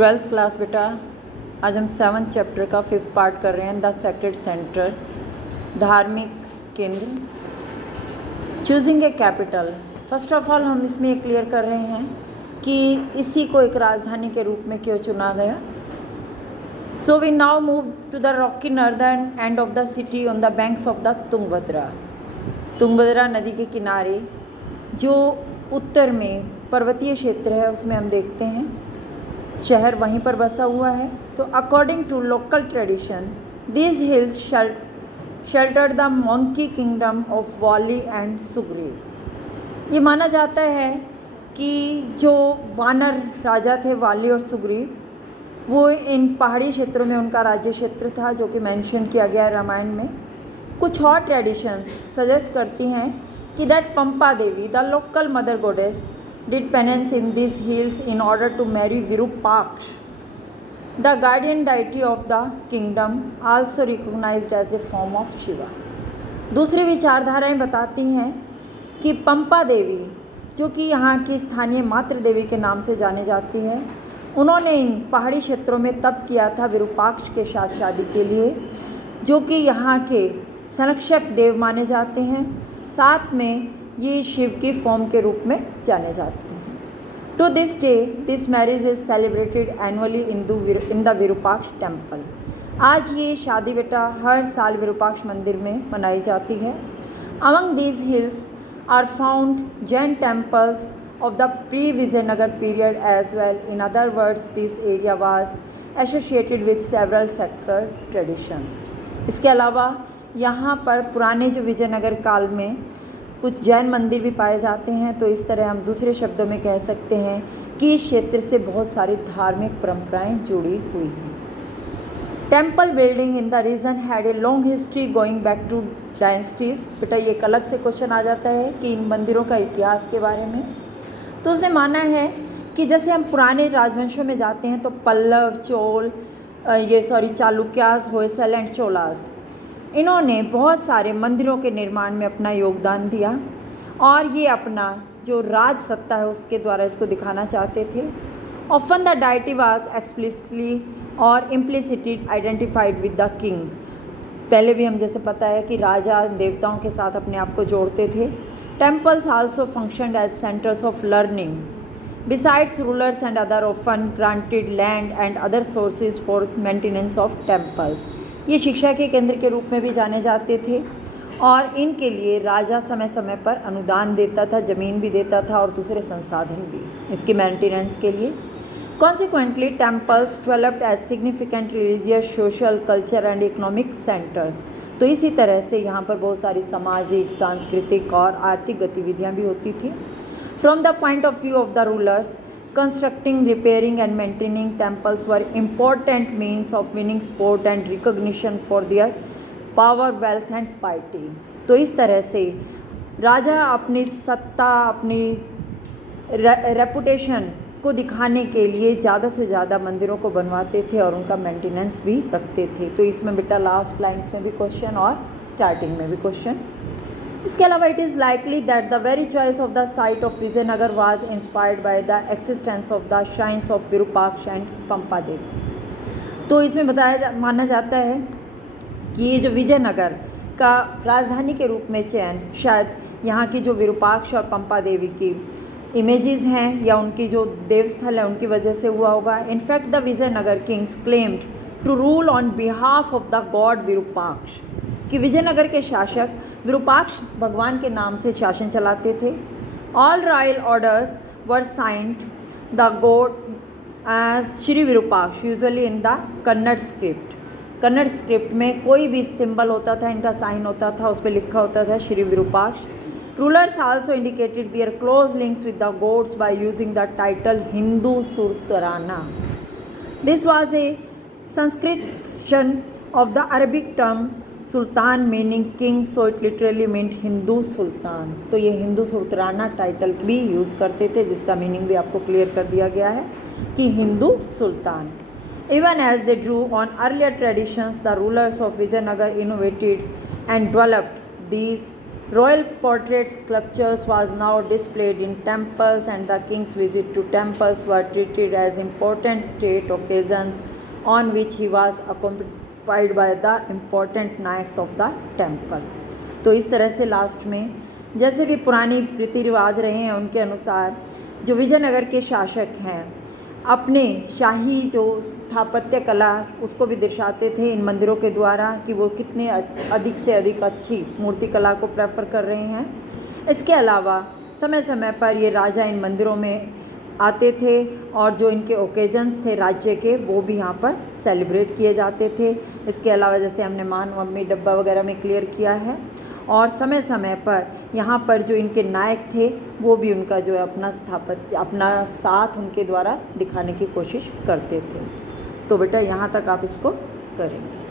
Twelfth class बेटा, आज हम 7th चैप्टर का 5th पार्ट कर रहे हैं, द सेक्रेड सेंटर, धार्मिक केंद्र। Choosing a capital, first of all हम इसमें क्लियर कर रहे हैं कि इसी को एक राजधानी के रूप में क्यों चुना गया। So we now move to the rocky northern end of the city on the banks of the Tungabhadra नदी के किनारे जो उत्तर में पर्वतीय क्षेत्र है उसमें हम देखते हैं शहर वहीं पर बसा हुआ है। तो according to local tradition these hills sheltered the monkey kingdom of Vali and Sugriva. ये माना जाता है कि जो वानर राजा थे वाली और सुग्रीव, वो इन पहाड़ी क्षेत्रों में उनका राज्य क्षेत्र था, जो कि मेंशन किया गया है रामायण में। कुछ और ट्रेडिशंस सजेस्ट करती हैं कि that Pampa Devi, the local mother गोडेस, did penance in these hills in order to marry Virupaksha, the guardian deity of the kingdom, also recognized as a form of Shiva। दूसरी विचारधाराएं बताती हैं कि पंपा देवी, जो कि यहाँ की स्थानीय मातृ देवी के नाम से जानी जाती है, उन्होंने इन पहाड़ी क्षेत्रों में तप किया था विरूपाक्ष के साथ शादी के लिए, जो कि यहाँ के संरक्षक देव माने जाते हैं। साथ में ये शिव की फॉर्म के रूप में जाने जाते हैं। To this day this marriage is celebrated annually in the Virupaksha temple. आज ये शादी बेटा हर साल विरूपाक्ष मंदिर में मनाई जाती है। Among these hills are found Jain temples of the pre Vijayanagara period as well. In other words this area was associated with several secular traditions. इसके अलावा यहाँ पर पुराने जो विजयनगर काल में कुछ जैन मंदिर भी पाए जाते हैं। तो इस तरह हम दूसरे शब्दों में कह सकते हैं कि इस क्षेत्र से बहुत सारी धार्मिक परंपराएं जुड़ी हुई हैं। Temple building in the region had a long history going back to dynasties. बेटा ये एक अलग से क्वेश्चन आ जाता है कि इन मंदिरों का इतिहास के बारे में। तो उसने माना है कि जैसे हम पुराने राजवंशों में जाते हैं तो पल्लव, चालुक्यास, होयसल एंड चोलास, इन्होंने बहुत सारे मंदिरों के निर्माण में अपना योगदान दिया और ये अपना जो राज सत्ता है उसके द्वारा इसको दिखाना चाहते थे। Often the deity was explicitly और implicitly identified with the king. पहले भी हम जैसे पता है कि राजा देवताओं के साथ अपने आप को जोड़ते थे। Temples also functioned as centres of learning besides rulers and other often granted land and other sources for maintenance of temples. ये शिक्षा के केंद्र के रूप में भी जाने जाते थे और इनके लिए राजा समय समय पर अनुदान देता था, ज़मीन भी देता था और दूसरे संसाधन भी इसके मेंटेनेंस के लिए। Consequently temples developed as significant religious, social, culture and economic centres. तो इसी तरह से यहाँ पर बहुत सारी सामाजिक, सांस्कृतिक और आर्थिक गतिविधियाँ भी होती थी। From the point of view of the rulers, constructing, repairing and maintaining temples were important means of winning support and recognition for their power, wealth and piety। तो इस तरह से राजा अपनी सत्ता, अपनी रेपुटेशन को दिखाने के लिए ज़्यादा से ज़्यादा मंदिरों को बनवाते थे और उनका मेंटेनेंस भी रखते थे। तो इसमें बेटा लास्ट लाइन्स में भी क्वेश्चन और स्टार्टिंग में भी क्वेश्चन। इसके अलावा it is likely that the very choice of the site of Vijayanagara was inspired by the existence of the shrines of Virupaksha and Pampa Devi. तो इसमें माना जाता है कि ये जो विजयनगर का राजधानी के रूप में चयन शायद यहाँ की जो विरूपाक्ष और पंपा देवी की इमेजेस हैं या उनकी जो देवस्थल है उनकी वजह से हुआ होगा। In fact the Vijayanagara kings claimed to rule on behalf of the god Virupaksha, कि विजयनगर के शासक विरूपाक्ष भगवान के नाम से शासन चलाते थे। All royal orders were signed the god as Shri Virupaksha, usually in the Kannada script. Kannada script में कोई भी सिंबल होता था, इनका साइन होता था, उस पर लिखा होता था Shri Virupaksha. Rulers also indicated their close links with the gods by using the title Hindu Sultana. This was a Sanskrit of the Arabic term sultan meaning king, so it literally meant Hindu sultan. तो ये हिंदू सुल्ताना टाइटल भी यूज़ करते थे, जिसका मीनिंग भी आपको clear कर दिया गया है कि Hindu sultan. Even as they drew on earlier traditions, the rulers of Vijayanagara innovated and developed these Royal portrait sculptures was now displayed in temples, and the king's visit to temples were treated as important state occasions on which he was accompanied by the important knights of the temple. तो इस तरह से last में जैसे भी पुरानी रीति रिवाज रहे हैं उनके अनुसार जो विजयनगर के शासक हैं अपने शाही जो स्थापत्य कला उसको भी दर्शाते थे इन मंदिरों के द्वारा कि वो कितने अधिक से अधिक अच्छी मूर्ति कला को प्रेफर कर रहे हैं। इसके अलावा समय समय पर ये राजा इन मंदिरों में आते थे और जो इनके ओकेजन्स थे राज्य के वो भी यहाँ पर सेलिब्रेट किए जाते थे। इसके अलावा जैसे हमने महानवमी डब्बा वगैरह में क्लियर किया है, और समय समय पर यहाँ पर जो इनके नायक थे वो भी उनका जो है अपना साथ उनके द्वारा दिखाने की कोशिश करते थे। तो बेटा यहाँ तक आप इसको करेंगे।